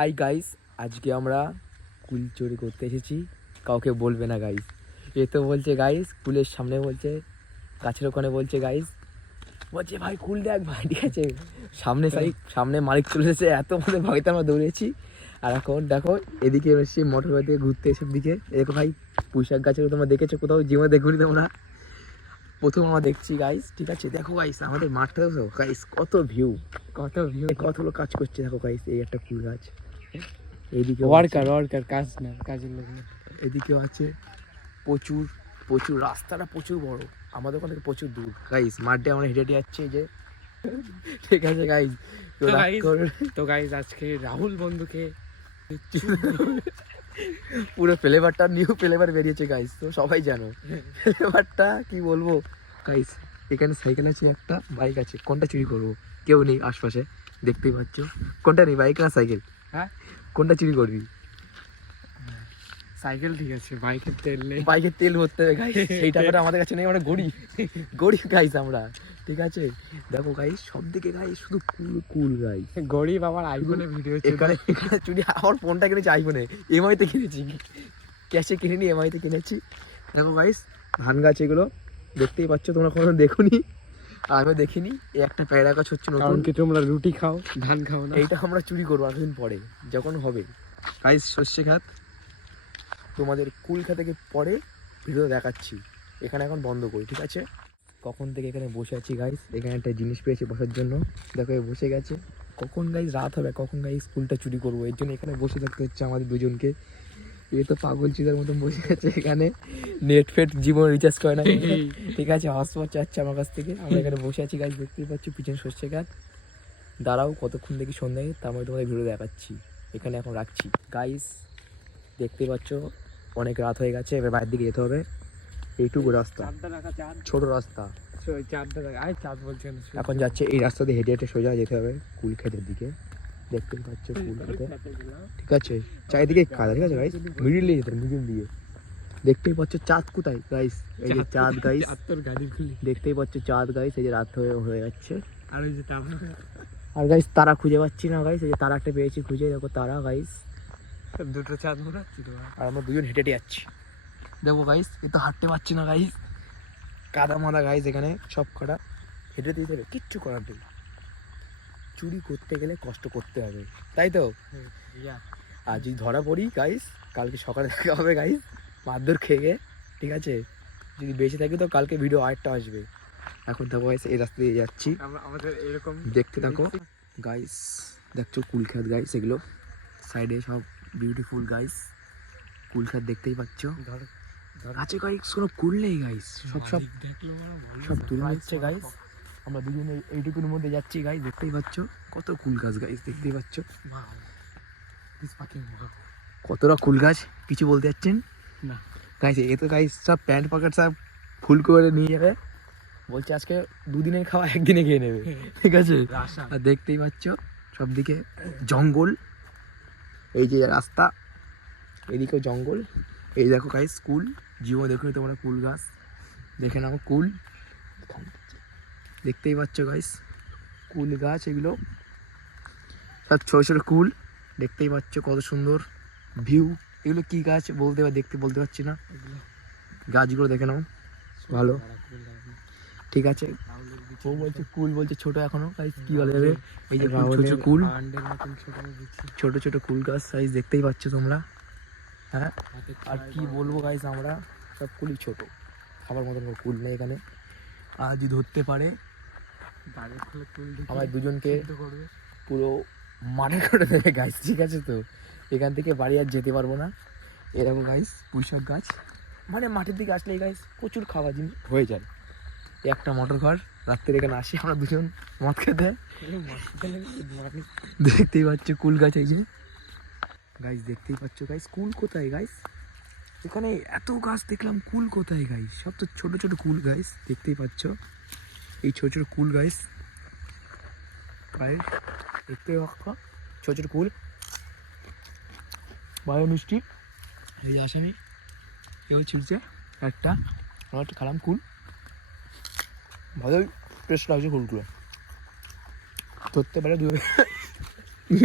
Hi guys, আজকে আমরা কুল চুরি করতে এসেছি। কাউকে বলবে না গাইস। এ তো বলছে গাইস কুলের সামনে, বলছে গাছের ওখানে, বলছে গাইস, বলছে ভাই কুল দেখ ভাই, ঠিক আছে। সামনে মালিক চলে এসেছে, এত মধ্যে ভয়তে আমরা দৌড়েছি। আর এখন দেখো এদিকে এসে মোটর গাড়ি দিয়ে ঘুরতে এসব দিকে। দেখো ভাই পুঁইশাক গাছের তোমরা দেখেছো কোথাও? জীবনে দেখুনি তোমরা, প্রথম আমরা দেখছি গাইস। ঠিক আছে, দেখো গাইস আমাদের মাঠটা দেখো গাইস, কতগুলো কাজ করছে দেখো গাইস। এই একটা কুল গাছ, এইদিকে ওয়ার্কার কাজ না, কাজের লোক না। এদিকেও আছে প্রচুর রাস্তাটা প্রচুর বড়, আমাদের ওখান থেকে প্রচুর দূর গাইস। মাঠে আমরা হেঁটে হেঁটে যাচ্ছি এই যে, ঠিক আছে গাইস। তো গাইস আজকে রাহুল বন্ধুকে পুরো ফ্লেভারটা নিউ ফ্লেভার বেরিয়েছে গাইস, তো সবাই জানো ফ্লেভারটা কি বলবো গাইস। এখানে সাইকেল আছে, একটা বাইক আছে, কোনটা চুরি করবো? কেউ নেই আশপাশে, দেখতেই পাচ্ছ। কোনটা নেই, বাইক না সাইকেল? হ্যাঁ, কোনটা চুরি করবি? সাইকেল ঠিক আছে, বাইকের তেল নেই। বাইকের তেল ভরতে হবে গাইস, সেই টাকাটা আমাদের কাছে নেই, আমরা গরিব গাইস আমরা, ঠিক আছে। দেখো গাইস সব দিকে গাইস শুধু কুল গাইস। গরিব আমার আইফোনে ভিডিও এখানে চুরি। আমার ফোনটা কিনেছি আইফোনে, এমআইতে কিনেছি, ক্যাশে কিনিনি, এমআইতে কিনেছি। দেখো গাইস ধান গাছ এগুলো দেখতেই পাচ্ছ, তোমরা কোনো দেখোনি, আমিও দেখিনি। এই একটা পেয়ারা গাছ হচ্ছে নতুন। কারণ কি তোমরা রুটি খাও, ধান খাও না। এইটা আমরা চুরি করবো অনেকদিন পরে যখন হবে গাইস। সর্ষে খাত তোমাদের কুল খাত থেকে পরে ভিডিও দেখাচ্ছি, এখানে এখন বন্ধ করি, ঠিক আছে। কখন থেকে এখানে বসে আছি গাইস, এখানে একটা জিনিস পেয়েছি বসার জন্য, দেখো বসে গেছে। কখন গাইস রাত হবে, কখন গাইস স্কুলটা চুরি করবো, এর জন্য এখানে বসে থাকতে হচ্ছে আমাদের দুজনকে। এ তো পাগল চিতার মতন বসে আছে এখানে, নেট ফেট জীবন রিচার্জ করে না, ঠিক আছে। হটস্পট চাচ্ছে আমার কাছ থেকে। আমরা এখানে বসে আছি গাইস, দেখতেই পাচ্ছি পিছনে সর্ষে গাছ। দাঁড়াও কতক্ষণ দেখি সন্ধ্যায়, তার মধ্যে তোমাদের ভিডিও দেখাচ্ছি। এখানে এখন রাখছি গাইস, দেখতেই পাচ্ছ অনেক রাত হয়ে গেছে, এবার বাইরের দিকে যেতে হবে। এইটুকু রাস্তা, ছোট রাস্তা, চাঁদ বলছেন এখন যাচ্ছে এই রাস্তা দিয়ে হেঁটে হেঁটে সোজা যেতে হবে কুল ক্ষেতের দিকে। দেখতেই পাচ্ছ কুল খেতে, ঠিক আছে। চারিদিকে কাদা, ঠিক আছে গাইস, মিডিল দিয়ে দেখতেই পাচ্ছ চাঁদ কোথায় গাইস, এই যে চাঁদ গাইস, দেখতেই পাচ্ছ চাঁদ গাইস, এই যে রাত হয়ে যাচ্ছে। আর ওই যে আর গাইস তারা খুঁজে পাচ্ছি না গাইস, এই যে তারা একটা পেয়েছি খুঁজে, দেখো তারা গাইস। দুটো চাঁদ ঘোরাচ্ছি তো। আর আমরা দুজন হেঁটে হেঁটে যাচ্ছি, দেখো গাইস। এ তো হাঁটতে পারছি না গাইস, কাদা মাদা গাইস, এখানে সব কটা হেঁটে দিতে হবে, কিচ্ছু করার নেই। চুরি করতে গেলে কষ্ট করতে হবে, তাই তো। আর যদি ধরা পড়ি গাইস, কালকে সকালে দেখা হবে গাইস, মারধর খেয়ে, ঠিক আছে। যদি বেঁচে থাকি তো কালকে ভিডিও আরেকটা আসবে। এখন দেখো গাইস এই রাস্তা দিয়ে যাচ্ছি, আমাদের এরকম দেখতে থাকো গাইস। দেখছো কুল খেত গাইস, এগুলো সাইডে সব বিউটিফুল গাইস, কুল খেত দেখতেই পাচ্ছ। গাছে গাইস কোনো কুল নেই গাইস, সব তুলে নিচ্ছে গাইস। আমরা দুজনে এইটুকুর মধ্যে যাচ্ছি গাইস, দেখতেই পাচ্ছ কত কুল গাছ গাইস, দেখতেই পাচ্ছ কতটা কুল গাছ। কিছু বলতে যাচ্ছেন না গাইস? এ তো গাইস সব প্যান্ট পকেট সব ফুল করে নিয়ে যাবে, বলছে আজকে দুদিনের খাওয়া একদিনে খেয়ে নেবে, ঠিক আছে। আর দেখতেই পাচ্ছ সব দিকে জঙ্গল, এই যে রাস্তা, এদিকেও জঙ্গল। এই দেখো গাইস কুল, জীবনে দেখো তোমরা কুল গাছ, দেখে নাও কুল, দেখতেই পাচ্ছ গাইস কুল গাছ, এগুলো সব ছোটো ছোটো কুল, দেখতেই পাচ্ছ কত সুন্দর ভিউ। এগুলো কি গাছ বলতে পারছি না, গাছগুলো দেখে নাও ভালো, ঠিক আছে। ও বলছে কুল, বলছে ছোট এখনো গাইস, কি বলে যাবে। এই যে কুল, ছোট ছোট কুল গাছ সাইজ দেখতেই পাচ্ছ তোমরা, হ্যাঁ। আর কি বলবো গাইস, আমরা সব কুলই ছোট, খাবার মতন কুল নেই এখানে। আর যদি ধরতে পারে আমার দুজনকে পুরো মাঠে করে দেবে গাইস, ঠিক আছে। তো এখান থেকে বাড়ি আর যেতে পারবো না। এরকম গাইস পুঁইশাক গাছ, মানে মাঠের দিকে আসলে গাইস প্রচুর খাওয়া জিনিস হয়ে যায়। একটা মোটর ঘর, রাত্রে এখানে আসি আমরা দুজন মদ খেতে, দেখতেই পাচ্ছ কুল গাছ, এই যে গাইস দেখতেই পাচ্ছ গাইস কুল কোথায় গাইস, এখানে এত গাছ দেখলাম, কুল কোথায় গাইস? সব তো ছোট ছোট কুল গাইস, দেখতেই পাচ্ছ এই ছোট ছোট কুল গাইস, গাইস দেখতেই পাচ্ছ ছোট ছোট কুল, ভালো মিষ্টি। এই যে আসামি কেউ ছিঁড়ছে একটা, আমার একটা খালাম কুল, ভালোই টেস্ট লাগছে কুলগুলো, ধরতে পারে